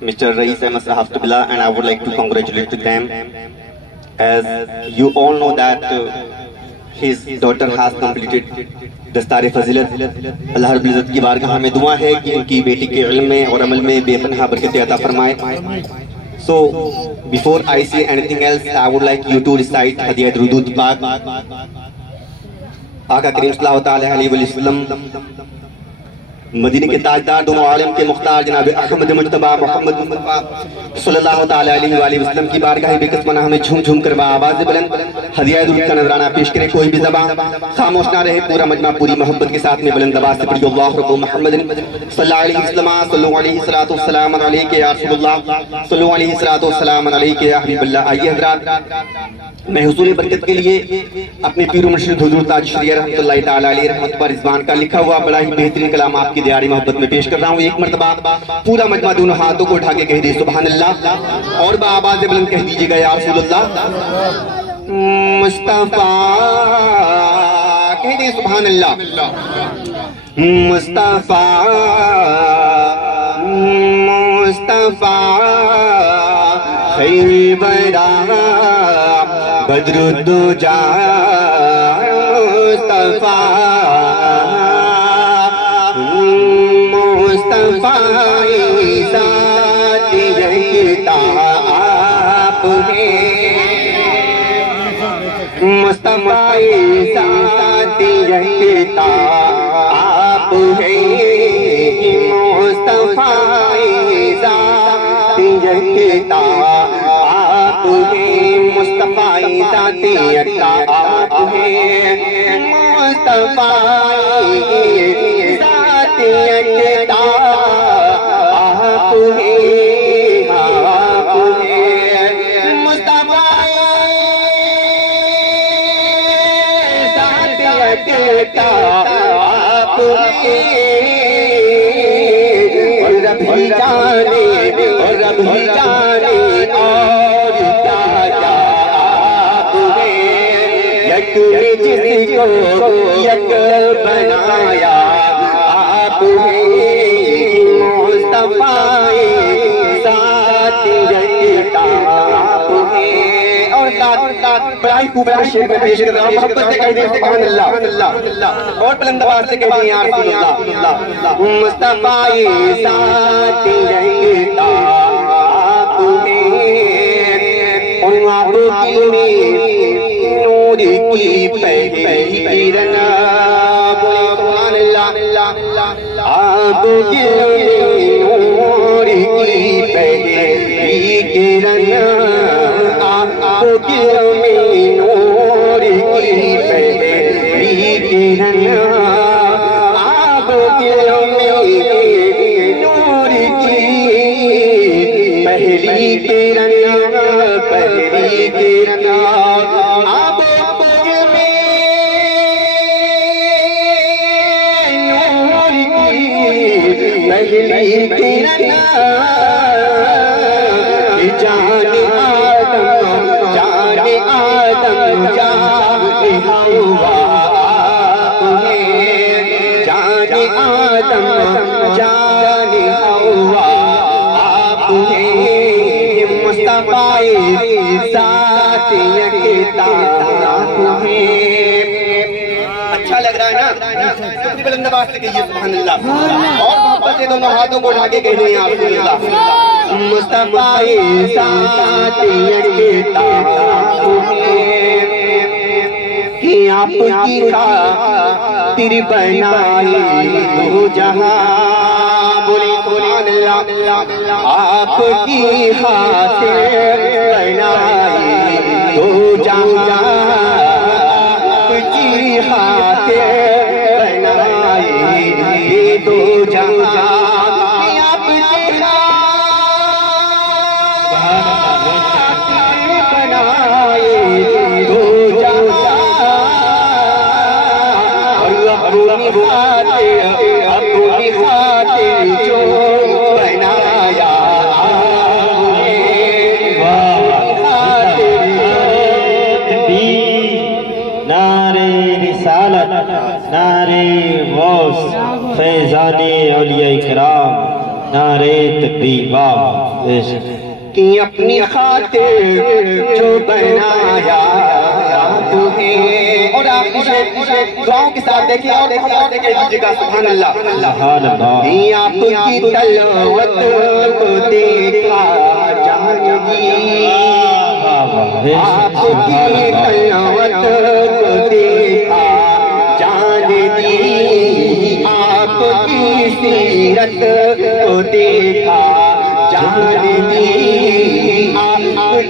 Mr. Rais Ahmed Haftabullah, and I would like to congratulate them. As you all know that his daughter has completed دستار فضیلت. اللہ رب العزت کی بارگاہ میں دعا ہے کہ ان کی بیٹی کے علم میں اور عمل میں بے پناہ برکت عطا فرمائے. So before I say anything else, I would like you to recite Hadiyat Rudud Pak. آقا کریم صلی اللہ تعالیٰ علیہ وسلم مدینہ کے تاجدار دونوں عالم کے مختار جناب احمد مجتبی محمد مصطفیٰ صلی اللہ تعالیٰ علیہ وآلہ وسلم کی بارگاہ بے قسمانہ ہمیں جھوم جھوم کر آواز بلند ہدیہ درود کا نذرانہ پیش کرے. کوئی بھی زبان خاموش نہ رہے, پورا مجمع پوری محبت کے ساتھ میں بلند آواز سے پڑھی اللہ رب محمد صلی اللہ علیہ وسلم صلو علیہ السلام علیکہ یا رسول اللہ صلو علیہ السلام علیکہ یا حبیب اللہ. آئیے حضرات, میں حصول برکت کے لیے اپنے پیر و مرشد حضور تاج شریعہ رحمت اللہ تعالیٰ علیہ رحمت پر رضوان کا لکھا ہوا بڑا ہی بہترین کلام آپ کی دیاری محبت میں پیش کر رہا ہوں. ایک مرتبہ پورا مجمع دونوں ہاتھوں کو اٹھا کے کہہ دے سبحان اللہ, اور بآواز بلند کہہ دیجئے گا یا رسول اللہ مصطفیٰ. کہہ دے سبحان اللہ مصطفیٰ مصطفیٰ خیر برا بدر الدجا مصطفیٰ مصطفیٰ ذات رہتا آپ ہے مصطفیٰ ذات رہتا آپ ہے مصطفیٰ ذات رہتا آپ ہے مصطفیٰ ذات رہتا آپ ہے مصطفیٰ ذات رہتا آپ ہے مصطفیٰ ذات رہتا آپ ہے رب ہی جانے رب ہی جانے اور کیا کیا آپ نے یک نے جس کو یک بنایا آپ نے مصطفیٰ ذات رہتا آپ نے. اور ساتھ بڑائی کو بڑا شیر میں پیش کر رہا ہوں, محبت سے کہہ دیں سبحان اللہ, اور بلند آواز سے کہہ دیں یا رسول اللہ مصطفیٰ ذات رہتا آپ نے. اور آپ کی نور کی پہلی کرن بولے سبحان اللہ, آپ کی نور کی پہلی کرن آپ کی نور کی پہلی کرن آپ کی نور کی پہلی کرن پہلی کرن آپ میں نور کی پہلی کرن جان آدم جان ہوا آپ ہے جان آدم جان ہوا آپ ہے مصطفیٰ ذات رہتا آپ ہے. اچھا لگ رہا ہے نا, اپنی بلند آواز سے کہیے سبحان اللہ, اور محبت سے دونوں ہاتھوں کو اٹھا کے کہہ دیں یا رسول اللہ مصطفیٰ ذات رہتا آپ ہے کہ آپ کی خاطر بنائی دو جہاں بولے سبحان اللہ آپ کی خاطر بنائی دو جہاں آپ کی خاطر بنائی دو جہاں آپ کی بنائی دو جہاں اپنی خاطر جو بنایا آپ نے خاطر تکبیر واہ کہ اپنی خاطر جو بنایا تمہیں. اور آپ دعاؤں کے ساتھ دیکھیں اور دیکھیں ایک جگہ. سبحان اللہ سبحان اللہ. آپ کی تلاوت کو دیکھا جانگی, آپ کی تلاوت کو دیکھا جانگی, آپ کی سیرت کو دیکھا جانگی, آپ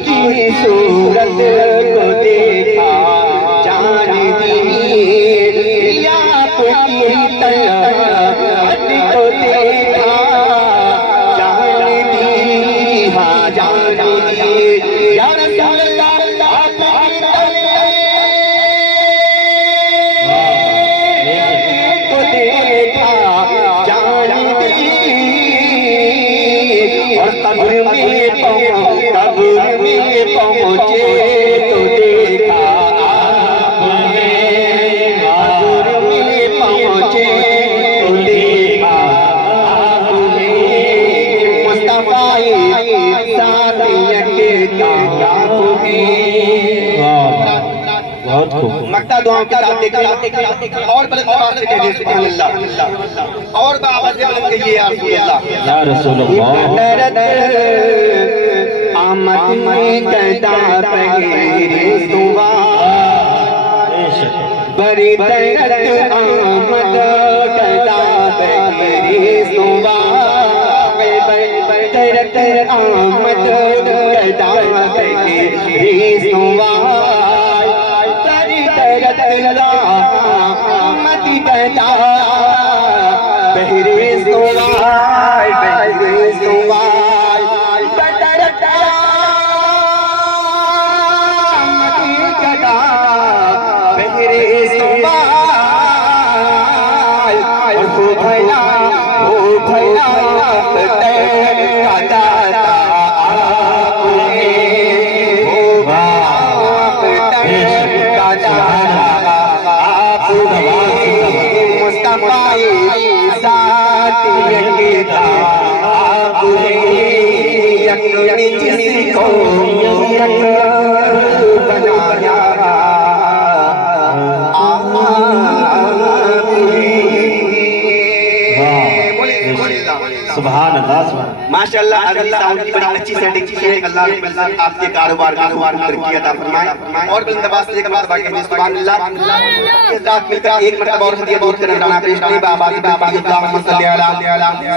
کی صورت کو دیکھا جانگی, آپ کی تلاوت کو دیکھا جانگی. ہاں جانگی یا رسول اللہ, آپ کی تلاوت کو دیکھا جانگی. اور قبر میں پہنچے تو دیکھا آپ نے, قبر میں پہنچے تو دیکھا آپ نے, مصطفیٰ ساتھ یکتا آپ نے. بہت خوب. مکتا دعاؤں کے ساتھ دیکھیں اور بلند آواز سے کہیے سبحان اللہ, اور بآواز بلند کہیے یا رسول اللہ. یا رسول اللہ. آمد میں گدا پہری صبح, بری درد آمد گدا پہری صبح, درد آمد گدا پہری صبح, درد آمد گدا پہری صبح, پہری صبح. سبحان اللہ. ماشاءاللہ عزیز ساؤنڈ کی بڑی اچھی سیٹنگ کی ہے. اللہ آپ کے کاروبار میں ترقی عطا فرمائے. اور بلند آواز سے ایک مرتبہ کہیے سبحان اللہ. اس رات مل کر ایک مرتبہ اور ہدیہ دور کرنا رانا پیش کریں. بابا اللہم صلی علی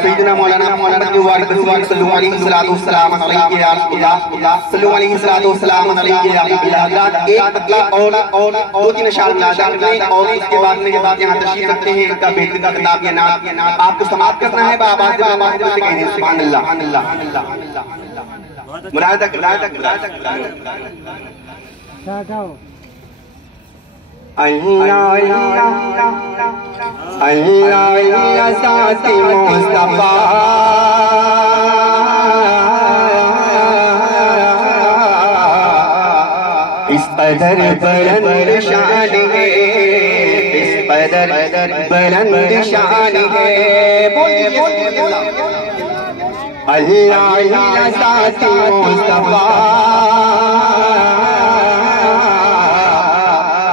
سیدنا مولانا محمد وارد رسول صلی اللہ علیہ وسلم علیہ یا رسول اللہ, صلی اللہ علیہ وسلم علیہ یا حبیب اللہ. حضرات ایک مطلب اور دو تین اشعار ملازم کریں اور اس کے بعد میں جب یہاں تشریف رکھتے ہیں ان کا بیت کا خطاب یا نعت آپ کو سماعت کرنا ہے. بابا سے کہیے سبحان اللہ. مراد اللہ ساتھی مصطفیٰ, اس قدر بلند شان ہے, اس قدر بلند شان ہے. اللہ ساتھی مصطفیٰ,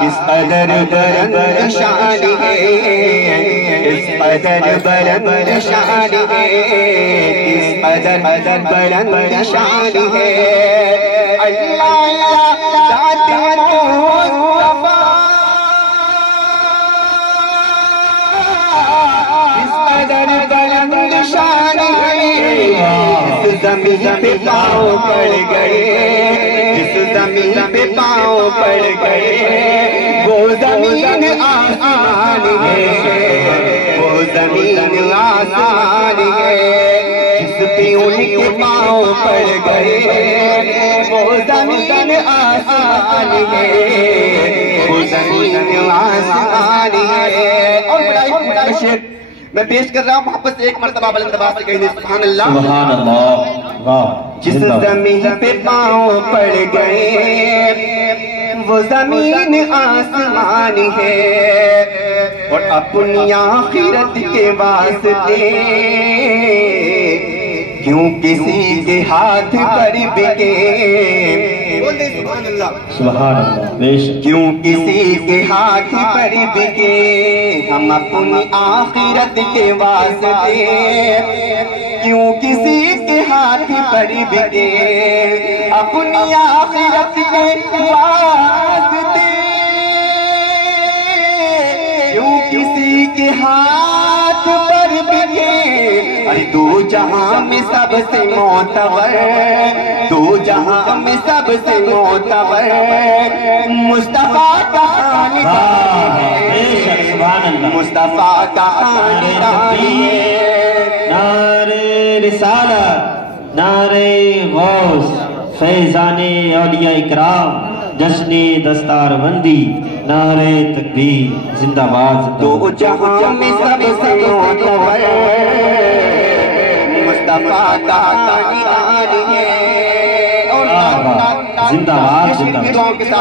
اس قدر بلند شان ہے, اس قدر بلند شان ہے, اس قدر بلند شان ہے. اللہ ساتھی مصطفیٰ, اس قدر بلند شان ہے. جس زمین پہ پاؤں پڑ گئے, جس زمین پہ پاؤں پڑ گئے, وہ زمین آسمان ہے, وہ زمین آسمان ہے. جس پہ ان کے پاؤں پڑ گئے, وہ زمین آسمان ہے, وہ زمین آسمان ہے. اور بڑا میں پیش کر رہا ہوں محبت سے ایک مرتبہ بلند آواز سے کہیے سبحان اللہ. سبحان اللہ. جس زمین پہ پاؤں پڑ گئے, وہ زمین آسمان ہے. اور اپنی آخرت کے واسطے کیوں کسی کے ہاتھ پر بکے سبحان اللہ بے شک کیوں کسی کے ہاتھ پر بکے ہم اپنی آخرت کے واسطے کیوں کسی کے ہاتھ پر بکے اپنی آخرت کے واسطے کیوں کسی کے ہاتھ پر بکے ارے دو جہاں میں سب سے معتبر دو جہاں میں سب سے معتبر مصطفیٰ کا خاندان ہے مصطفیٰ کا خاندان ہے نعرہ رسالت نعرہ غوث فیضان اولیاء اکرام جشن دستار بندی نعرہ تکبیر زندہ باد دو جہاں میں سب سے معتبر مصطفیٰ کا خاندان ہے زندہ باد زندہ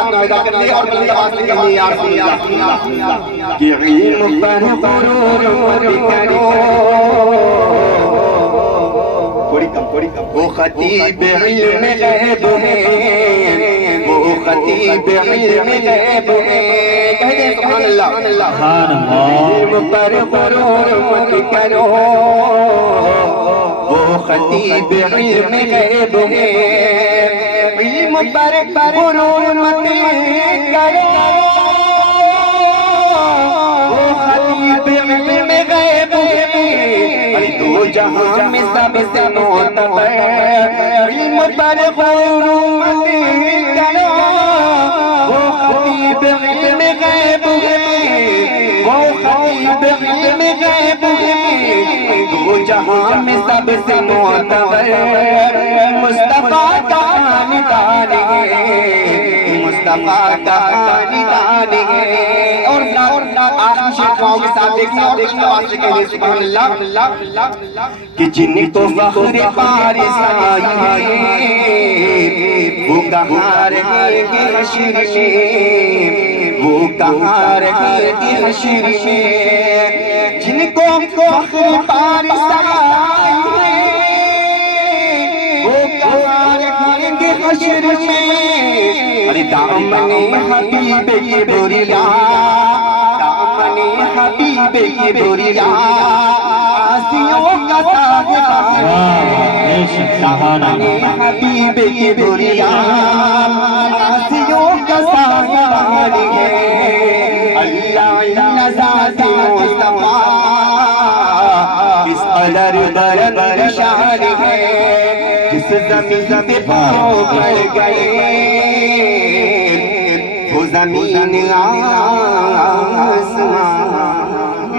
کہ علم پر غرور مت کرو وہ خطیب علم غیب ہے وہ خطیب علم غیب ہے کہہ دیں سبحان اللہ علم پر غرور مت کرو وہ خطیب علم غیب ہے علم پر غرور مت کرو وہ خطیب علم غیب ہے دو جہاں میں سب سے معتبر علم پر غرور مت کرو وہ خطیب علم غیب ہے وہ خطیب علم غیب ہے دو جہاں میں سب سے معتبر مصطفیٰ کا خاندان ہے مصطفیٰ کا خاندان ہے اور آخری شیخ دعاؤں کے ساتھ دیکھنا اور دیکھنا واسطے کہنے سبحان اللہ کہ جن کو فخر پارس آئی ہے وہ کہاں رہے گی حشر میں وہ کہاں رہے گی حشر میں جن کو فخر پارس آئی ہے وہ کہاں رہے گی حشر میں ارے دامن حبیب کی بوریا دامن حبیب کی بوریا آسیوں کا ساغر دامن حبیب کی بوریا آسیوں کا ساغر ہے اللہ ذات مصطفیٰ اس قدر بلند شان ہے جس زمین پہ پاؤں پڑ گئے وہ زمین